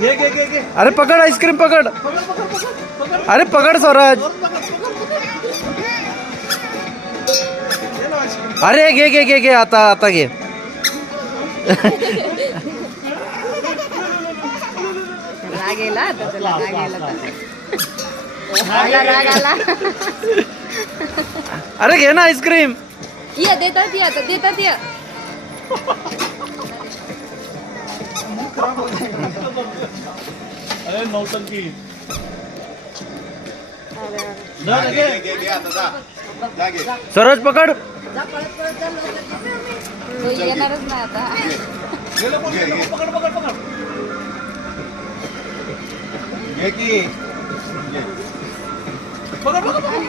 घे घे घे घे. अरे पकड आईस्क्रीम पकड. अरे पकड स्वराज. अरे घे घे घे घे आता आता घे. राग येला आता तुला, राग येला राग आला. अरे घे ना आईस्क्रीम. ये देतात ये आता देतात ये. अरे नौटंकी. सरोज पकड. तो येणारच नाही आता. पकड पकड पकड. घे की. पकड पकड पकड.